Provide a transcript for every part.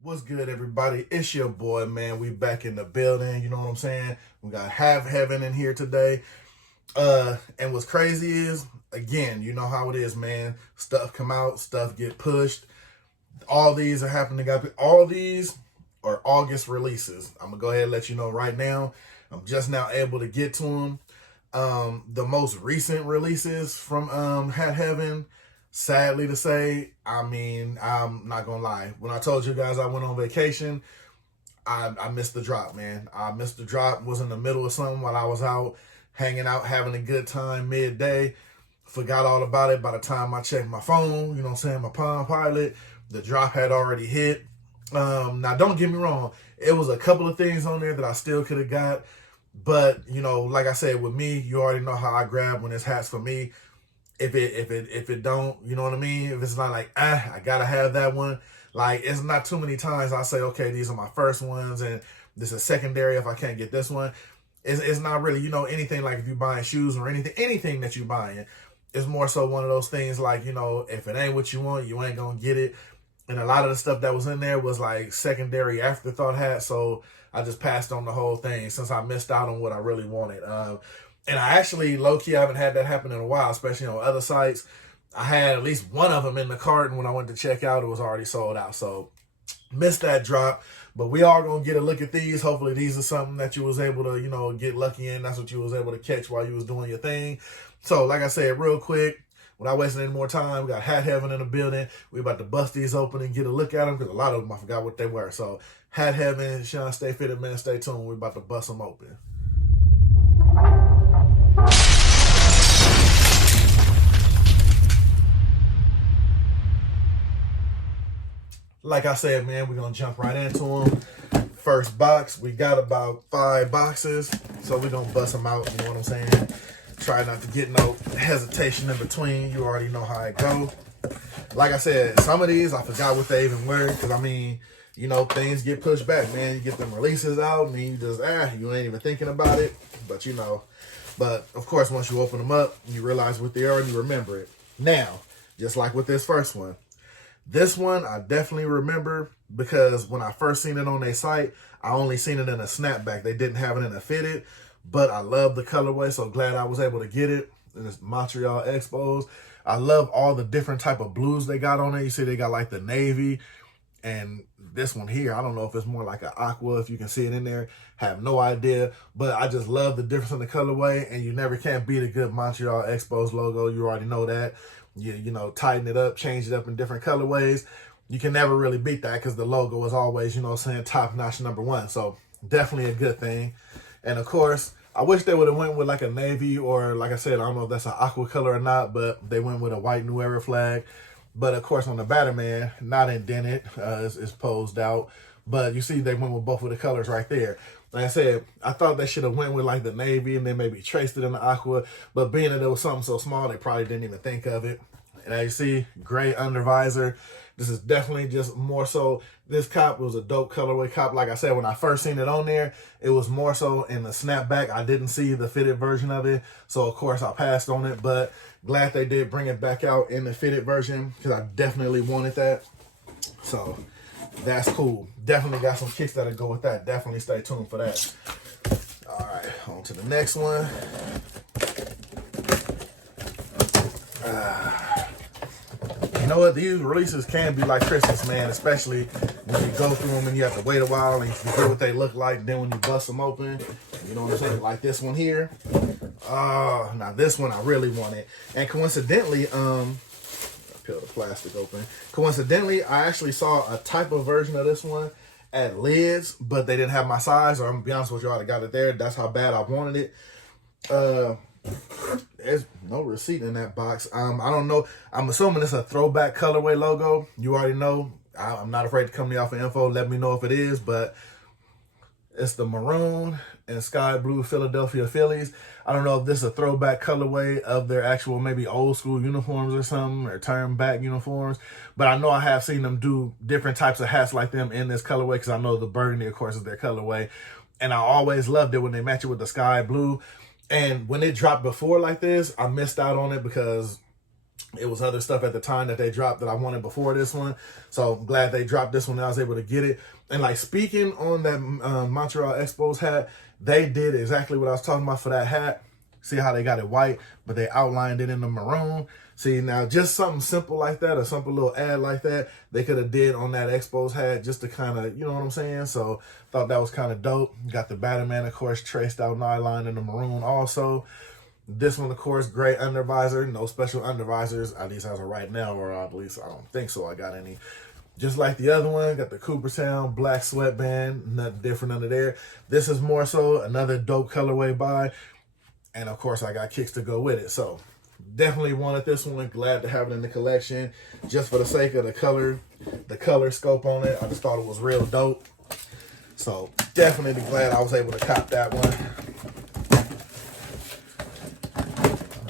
What's good, everybody? It's your boy, man. We back in the building. You know what I'm saying? We got Have Heaven in here today. And what's crazy is, again, you know how it is, man. Stuff come out, stuff get pushed. All these are happening. All these are August releases. I'm gonna go ahead and let you know right now. I'm just now able to get to them. The most recent releases from Hat Heaven, sadly to say, I mean, I'm not gonna lie. When I told you guys I went on vacation, I missed the drop, man. I missed the drop. Was in the middle of something while I was out hanging out, having a good time midday. Forgot all about it by the time I checked my phone, you know what I'm saying, my Palm Pilot. The drop had already hit. Now, don't get me wrong. It was a couple of things on there that I still could have got. But, you know, like I said, with me, you already know how I grab when it's hats for me. If it don't, you know what I mean? If it's not like, I gotta have that one. Like, it's not too many times I say, okay, these are my first ones and this is secondary if I can't get this one. It's not really, you know, anything like if you're buying shoes or anything that you're buying. It's more so one of those things like, you know, if it ain't what you want, you ain't gonna get it. And a lot of the stuff that was in there was like secondary afterthought hats. So I just passed on the whole thing since I missed out on what I really wanted. And I actually, low-key, I haven't had that happen in a while, especially on other sites. I had at least one of them in the cart, and when I went to check out, it was already sold out. So missed that drop. But we are going to get a look at these. Hopefully these are something that you was able to, you know, get lucky in. That's what you was able to catch while you was doing your thing. So like I said, real quick, without wasting any more time, we got Hat Heaven in the building. We about to bust these open and get a look at them because a lot of them, I forgot what they were. So Hat Heaven, Shawn.Stay.Fitted, man, stay tuned. We about to bust them open. Like I said, man, we're going to jump right into them. First box, we got about 5 boxes. So we're going to bust them out, you know what I'm saying? Try not to get no hesitation in between. You already know how it go. Like I said, some of these, I forgot what they even were. Because, I mean, you know, things get pushed back, man. You get them releases out and you just, you ain't even thinking about it. But, you know, but, of course, once you open them up, you realize what they are and you remember it. Now, just like with this first one. This one, I definitely remember because when I first seen it on their site, I only seen it in a snapback. They didn't have it in a fitted, but I love the colorway, so glad I was able to get it. And it's Montreal Expos. I love all the different type of blues they got on it. You see they got like the navy and this one here. I don't know if it's more like an aqua, if you can see it in there. Have no idea, but I just love the difference in the colorway, and you never can beat a good Montreal Expos logo. You already know that. You know, tighten it up, change it up in different colorways. You can never really beat that because the logo is always, you know what I'm saying, top-notch #1. So definitely a good thing. And, of course, I wish they would have went with like a navy or, like I said, I don't know if that's an aqua color or not, but they went with a white New Era flag. But, of course, on the Batterman, not indented, it's posed out. But you see they went with both of the colors right there. Like I said, I thought they should have went with like the navy and then maybe traced it in the aqua. But being that it was something so small, they probably didn't even think of it. And as you see, gray under visor. This is definitely just more so, this cop was a dope colorway cop. Like I said, when I first seen it on there, it was more so in the snapback. I didn't see the fitted version of it. So, of course, I passed on it. But glad they did bring it back out in the fitted version because I definitely wanted that. So, that's cool. Definitely got some kicks that'll go with that. Definitely stay tuned for that. All right, on to the next one. You know what? These releases can be like Christmas, man, especially when you go through them and you have to wait a while and you forget what they look like. Then when you bust them open, you know what I'm saying? Like this one here. Now this one I really wanted. And coincidentally, I peeled the plastic open. Coincidentally, I actually saw a type of version of this one at Lids, but they didn't have my size, or I'm gonna be honest with you, I got it there. That's how bad I wanted it. There's no receipt in that box. I don't know. I'm assuming it's a throwback colorway logo. You already know. I'm not afraid to come to y'all for info. Let me know if it is, but it's the maroon and sky blue Philadelphia Phillies. I don't know if this is a throwback colorway of their actual maybe old school uniforms or something, or turn back uniforms. But I know I have seen them do different types of hats like them in this colorway because I know the burgundy, of course, is their colorway. And I always loved it when they match it with the sky blue. And when it dropped before like this, I missed out on it because It was other stuff at the time that they dropped that I wanted before this one. So I'm glad they dropped this one and I was able to get it. And like speaking on that Montreal Expos hat, they did exactly what I was talking about for that hat. See how they got it white, but they outlined it in the maroon. See, now just something simple like that, or simple little ad like that, they could have did on that Expos hat just to kind of, you know what I'm saying? So thought that was kind of dope. Got the Batman, of course, traced out and outlined in the maroon also. This one, of course, gray undervisor. No special undervisors, at least as of right now, or at least I don't think so I got any. Just like the other one, got the Cooperstown black sweatband, nothing different under there. This is more so another dope colorway buy. And of course, I got kicks to go with it. So definitely wanted this one. Glad to have it in the collection. Just for the sake of the color scope on it. I just thought it was real dope. So definitely glad I was able to cop that one.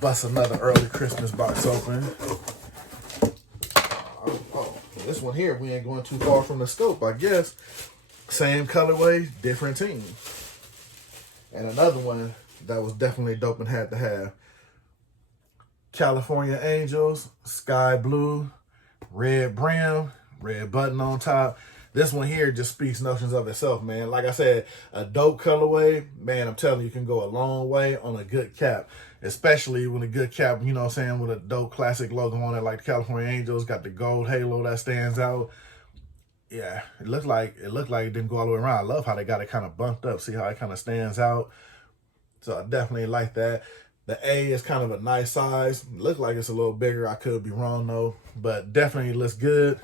Bust another early Christmas box open. Oh, this one here, we ain't going too far from the scope, I guess. Same colorway, different team. And another one that was definitely dope and had to have. California Angels, sky blue, red brim, red button on top. This one here just speaks notions of itself, man. Like I said, a dope colorway, man, I'm telling you, you can go a long way on a good cap. Especially when a good cap, you know what I'm saying, with a dope classic logo on it, like the California Angels, got the gold halo that stands out. Yeah, it looked like it didn't go all the way around. I love how they got it kind of bumped up. See how it kind of stands out? So I definitely like that. The A is kind of a nice size. Looks like it's a little bigger. I could be wrong though, but definitely looks good.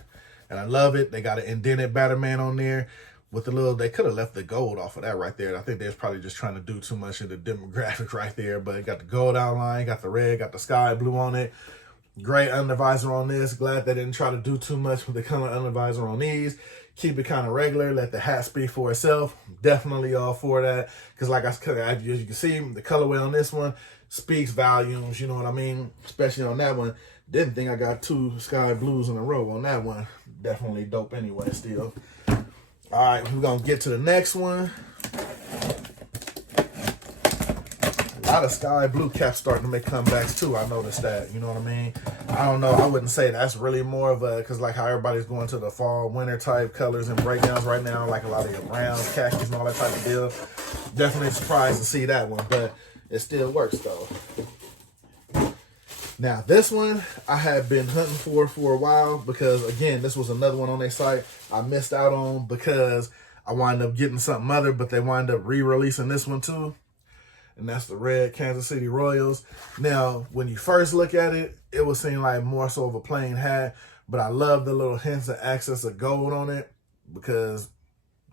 And I love it. They got an indented Batman on there with the little, they could have left the gold off of that right there. I think they was probably just trying to do too much of the demographic right there, but it got the gold outline, got the red, got the sky blue on it. Great undervisor on this. Glad they didn't try to do too much with the color undervisor on these. Keep it kind of regular. Let the hat speak for itself. Definitely all for that. Because like as you can see, the colorway on this one speaks volumes. You know what I mean? Especially on that one. Didn't think I got 2 sky blues in a row on that one. Definitely dope anyway still. All right, we're going to get to the next one. A lot of sky blue caps starting to make comebacks too. I noticed that, you know what I mean? I don't know. I wouldn't say that's really more of a, because like how everybody's going to the fall, winter type colors and breakdowns right now, like a lot of your browns, khakis, and all that type of deal. Definitely surprised to see that one, but it still works though. Now this one I had been hunting for a while because again, this was another one on their site I missed out on because I wound up getting something other, but they wind up re-releasing this one too. And that's the red Kansas City Royals. Now, when you first look at it, it would seem like more so of a plain hat, but I love the little hints of accents of gold on it because,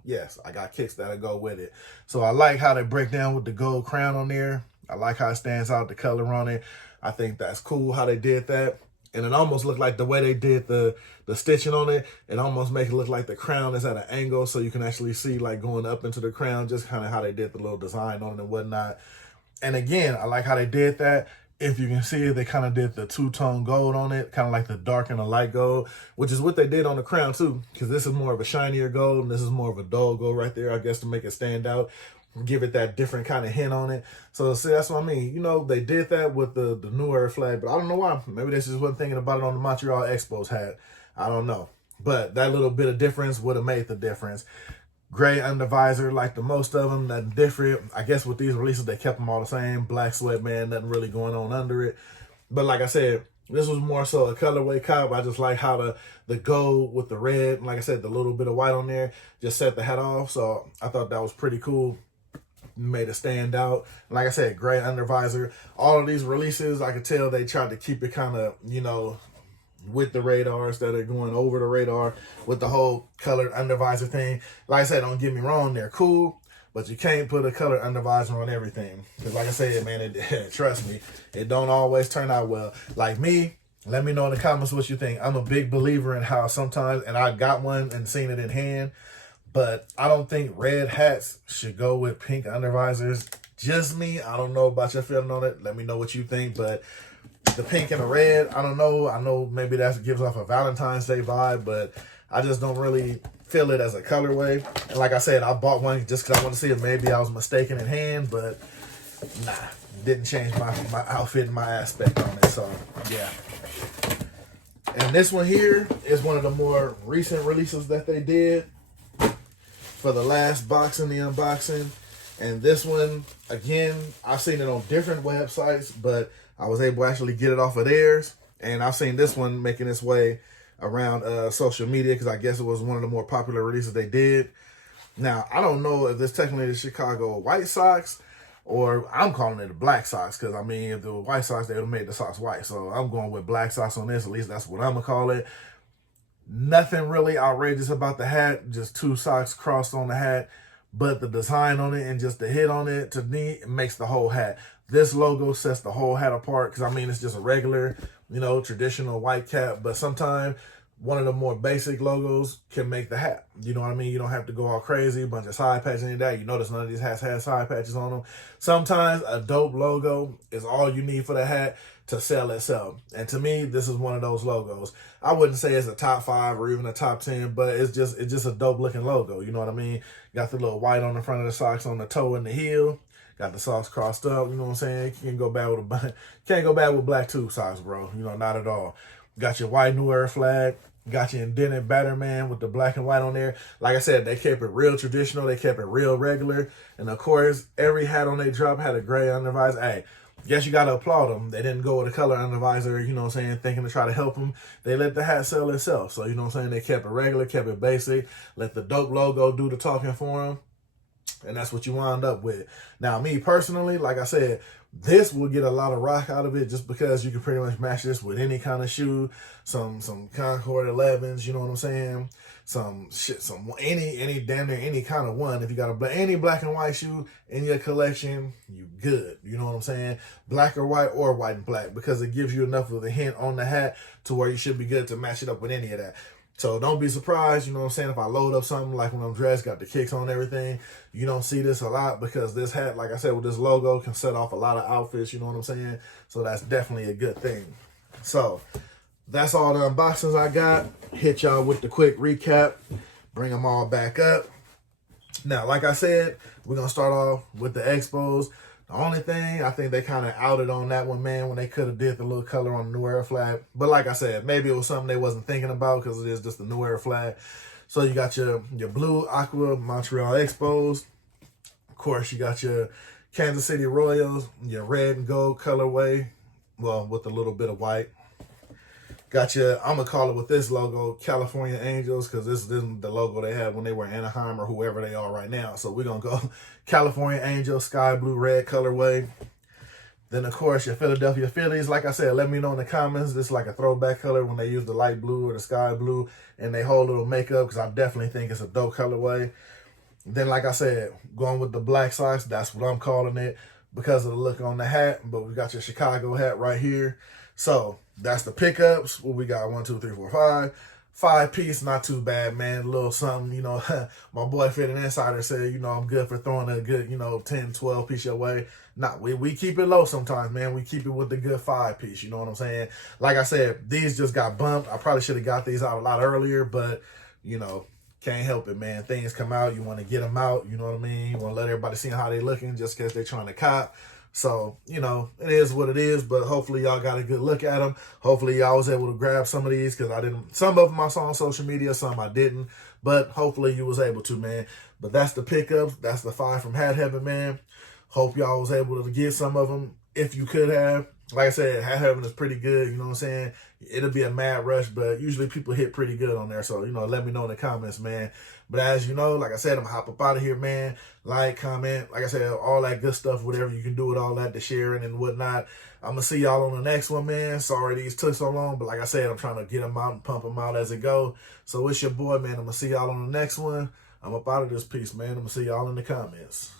yes, I got kicks that'll go with it. So I like how they break down with the gold crown on there. I like how it stands out, the color on it. I think that's cool how they did that. And it almost looked like the way they did the stitching on it, it almost makes it look like the crown is at an angle so you can actually see like going up into the crown, just kind of how they did the little design on it and whatnot. And again, I like how they did that. If you can see it, they kind of did the two-tone gold on it, kind of like the dark and the light gold, which is what they did on the crown too, because this is more of a shinier gold and this is more of a dull gold right there, I guess, to make it stand out. Give it that different kind of hint on it. So see, that's what I mean. You know, they did that with the New Era flag, but I don't know why. Maybe they just wasn't thinking about it on the Montreal Expos hat. I don't know. But that little bit of difference would have made the difference. Gray undervisor, like the most of them, nothing different. I guess with these releases, they kept them all the same. Black sweatband, nothing really going on under it. But like I said, this was more so a colorway cop. I just like how the gold with the red, like I said, the little bit of white on there, just set the hat off. So I thought that was pretty cool. Made it stand out. Like I said, gray undervisor. All of these releases, I could tell they tried to keep it kind of, you know, with the radar instead of going over the radar with the whole colored undervisor thing. Like I said, don't get me wrong, they're cool, but you can't put a colored undervisor on everything. Because like I said, man, trust me, it don't always turn out well. Like me, let me know in the comments what you think. I'm a big believer in how sometimes, and I got one and seen it in hand, but I don't think red hats should go with pink undervisors. Just me. I don't know about your feeling on it. Let me know what you think. But the pink and the red, I don't know. I know maybe that gives off a Valentine's Day vibe, but I just don't really feel it as a colorway. And like I said, I bought one just because I want to see if maybe I was mistaken in hand, but nah, didn't change my outfit and my aspect on it. So, yeah. And this one here is one of the more recent releases that they did for the last box in the unboxing. And this one, again, I've seen it on different websites, but I was able to actually get it off of theirs. And I've seen this one making its way around social media because I guess it was one of the more popular releases they did. Now, I don't know if this technically is Chicago White Sox or I'm calling it the Black Sox because, I mean, if the White Sox, they would have made the Sox white. So I'm going with Black Sox on this. At least that's what I'm going to call it. Nothing really outrageous about the hat. Just two socks crossed on the hat. But the design on it and just the hit on it, to me, it makes the whole hat. This logo sets the whole hat apart because, I mean, it's just a regular, traditional white cap. But sometimes one of the more basic logos can make the hat. You know what I mean? You don't have to go all crazy, a bunch of side patches and that. You notice none of these hats have side patches on them. Sometimes a dope logo is all you need for the hat to sell itself. And to me, this is one of those logos. I wouldn't say it's a top 5 or even a top 10, but it's just a dope looking logo. You know what I mean? Got the little white on the front of the socks on the toe and the heel. Got the socks crossed up. You know what I'm saying? Can't go bad with black tube socks, bro. Not at all. Got your white New Era flag. Got your indented Batterman with the black and white on there. Like I said, they kept it real traditional. They kept it real regular. And of course, every hat on their drop had a gray undervisor. Hey, guess you got to applaud them. They didn't go with a color undervisor, thinking to try to help them. They let the hat sell itself. So, they kept it regular, kept it basic, let the dope logo do the talking for them. And that's what you wind up with. Now, me personally, like I said, this will get a lot of rock out of it just because you can pretty much match this with any kind of shoe, some Concord 11s, you know what I'm saying? Any damn near any kind of one. If you got any black and white shoe in your collection, you good. You know what I'm saying? Black or white and black, because it gives you enough of a hint on the hat to where you should be good to match it up with any of that. So don't be surprised, you know what I'm saying, if I load up something like when I'm dressed, got the kicks on everything, you don't see this a lot because this hat, like I said, with this logo can set off a lot of outfits, you know what I'm saying? So that's definitely a good thing. So that's all the unboxings I got. Hit y'all with the quick recap, bring them all back up. Now, like I said, we're going to start off with the Expos. The only thing, I think they kind of outed on that one, man, when they could have did the little color on the New Era flag. But like I said, maybe it was something they wasn't thinking about because it is just the New Era flag. So you got your blue aqua Montreal Expos. Of course, you got your Kansas City Royals, your red and gold colorway, well, with a little bit of white. Got your, I'm going to call it with this logo, California Angels, because this is the logo they had when they were in Anaheim or whoever they are right now. So we're going to go California Angels, sky blue, red colorway. Then, of course, your Philadelphia Phillies. Like I said, let me know in the comments. This is like a throwback color when they use the light blue or the sky blue and they whole little makeup, because I definitely think it's a dope colorway. Then, like I said, going with the Black Sox, that's what I'm calling it because of the look on the hat. But we got your Chicago hat right here. So that's the pickups. What we got? 1, 2, 3, 4, 5. 5-piece, not too bad, man. A little something, my boy Fitted Insider said, I'm good for throwing a good, 10, 12 piece your way. Nah, we keep it low sometimes, man. We keep it with the good 5-piece, you know what I'm saying? Like I said, these just got bumped. I probably should have got these out a lot earlier, but, can't help it, man. Things come out, you want to get them out, you know what I mean? You want to let everybody see how they looking just because they're trying to cop. So, it is what it is, but hopefully y'all got a good look at them. Hopefully y'all was able to grab some of these because some of them I saw on social media, some I didn't, but hopefully you was able to, man. But that's the pickups. That's the 5 from Hat Heaven, man. Hope y'all was able to get some of them if you could have. Like I said, Hat Heaven is pretty good, you know what I'm saying? It'll be a mad rush, but usually people hit pretty good on there. So, let me know in the comments, man. But as you know, like I said, I'm going to hop up out of here, man. Like, comment, like I said, all that good stuff, whatever you can do with all that, the sharing and whatnot. I'm going to see y'all on the next one, man. Sorry these took so long, but like I said, I'm trying to get them out and pump them out as it go. So it's your boy, man. I'm going to see y'all on the next one. I'm up out of this piece, man. I'm going to see y'all in the comments.